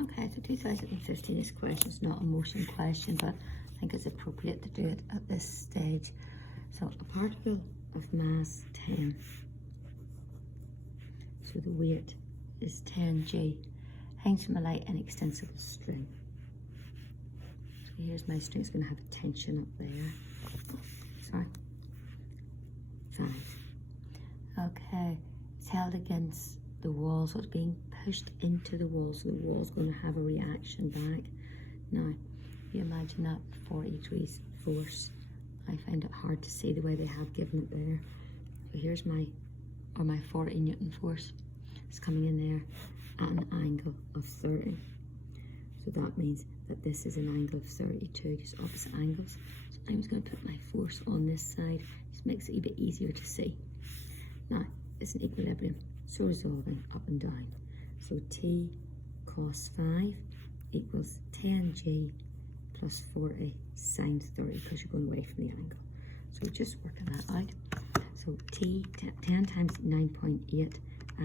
Okay, so 2015, this question is not a motion question, but I think it's appropriate to do it at this stage. So a particle of mass 10, so the weight is 10g, hangs from a light and extensible string. So here's my string, it's going to have a tension up there. Sorry. 5. Okay, it's held against the wall, so it's being pushed into the wall, so the wall's going to have a reaction back. Now, if you imagine that 40 degrees force, I find it hard to see the way they have given it there. So here's my 40 Newton force. It's coming in there at an angle of 30. So that means that this is an angle of 32, just opposite angles. So I'm just going to put my force on this side, just makes it a bit easier to see. Now, it's an equilibrium, so resolving up and down. So T cos 5 equals 10g plus 40 sine 30, because you're going away from the angle. So we're just working that out. So T, 10 times 9.8,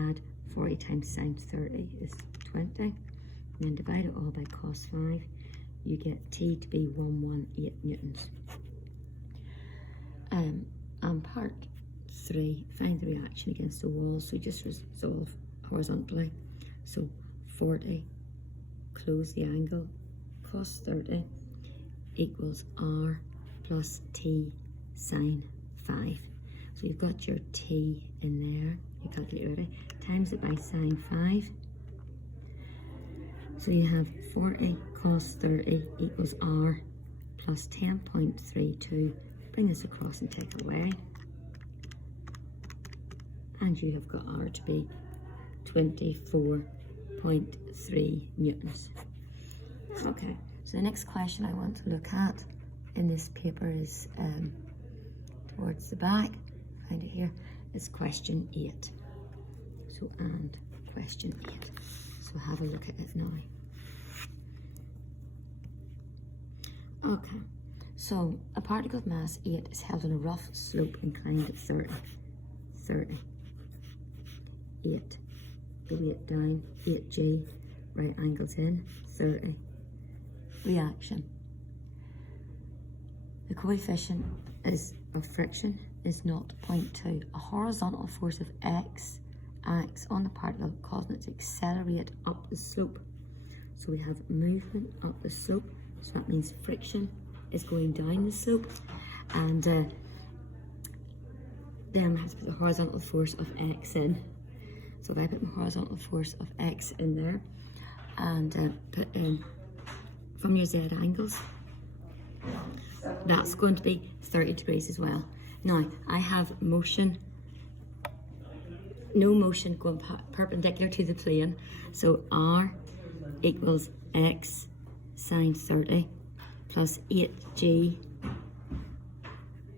add 40 times sine 30 is 20. And then divide it all by cos 5, you get T to be 118 newtons. On part 3, find the reaction against the wall, so just resolve horizontally. So 40, close the angle, cos 30 equals R plus T sine 5. So you've got your T in there, you calculate it, times it by sine 5. So you have 40 cos 30 equals R plus 10.32. Bring this across and take away. And you have got R to be 24.3 newtons. Okay, so the next question I want to look at in this paper is towards the back. Find it here. It's question 8. So, and question 8. So have a look at it now. Okay, so a particle of mass 8 is held on a rough slope inclined at 30. 8, the weight down, 8g, right angles in, 30. Reaction. The coefficient of friction is 0.2. A horizontal force of X acts on the particle, causing it to accelerate up the slope. So we have movement up the slope, so that means friction is going down the slope, and then I have to put the horizontal force of X in. So if I put my horizontal force of X in there and put in from your Z angles, that's going to be 30 degrees as well. Now, I have motion, no motion going perpendicular to the plane. So R equals X sine 30 plus 8g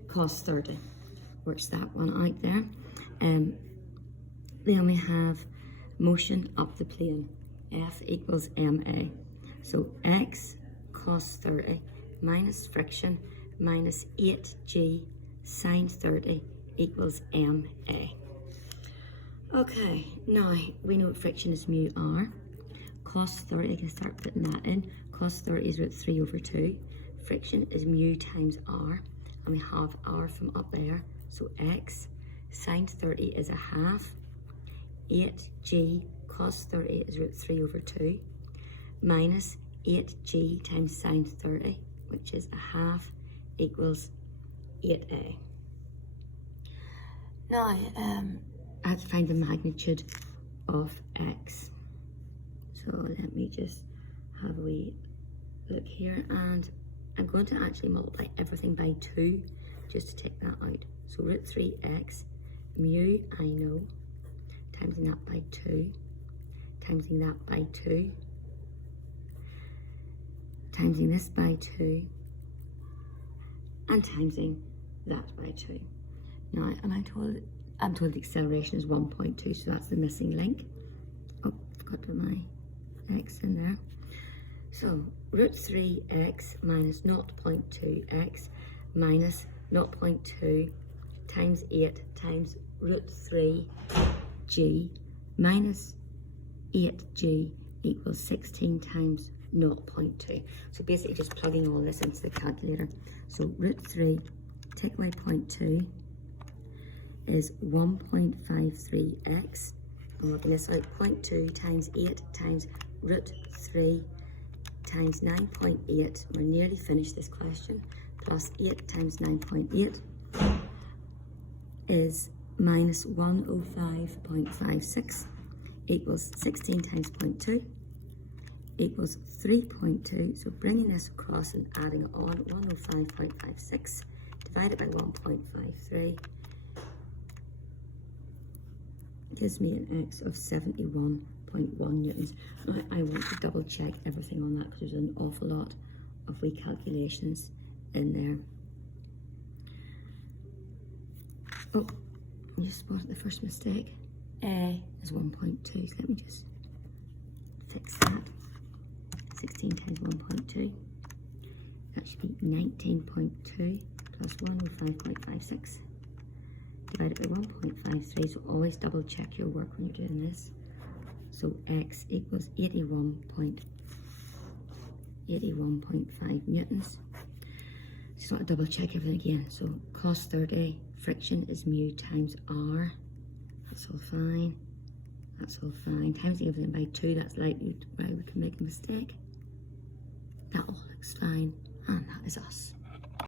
cos 30. Works that one out there. Then we have motion up the plane. F equals ma. So X cos 30 minus friction minus 8g sine 30 equals ma. Okay, now we know friction is mu r. Cos 30, I can start putting that in. Cos 30 is root 3 over 2. Friction is mu times r, and we have r from up there. So X sine 30 is a half. 8g cos 30 is root 3 over 2 minus 8g times sine 30, which is a half, equals 8a. Now, I have to find the magnitude of X. So let me just have a wee look here, and I'm going to actually multiply everything by 2 just to take that out. So root 3x, mu I know, timesing that by 2, timesing that by 2, timesing this by 2, and timesing that by 2. Now, I'm told the acceleration is 1.2, so that's the missing link. Oh, forgot to put my x in there. So root 3x minus 0.2x minus 0.2 times 8 times root 3g minus 8g equals 16 times 0.2. So basically just plugging all this into the calculator. So root 3 take away 0.2 is 1.53x. I'm working this out, 0.2 times 8 times root 3 times 9.8. We're nearly finished this question. Plus 8 times 9.8 is minus 105.56 equals 16 times 0.2 equals 3.2. So bringing this across and adding on 105.56 divided by 1.53 gives me an x of 71.1 newtons. Now I want to double check everything on that because there's an awful lot of recalculations in there. Oh, I just spotted the first mistake. A is 1.2, so let me just fix that. 16 times 1.2. That should be 19.2 plus 105.56 divided by 1.53. So always double check your work when you're doing this. So x equals 81.5 newtons. Just want to double check everything again. So cos 30, friction is mu times r. That's all fine. That's all fine. Times everything by 2, that's likely where we can make a mistake. That all looks fine. And that is us.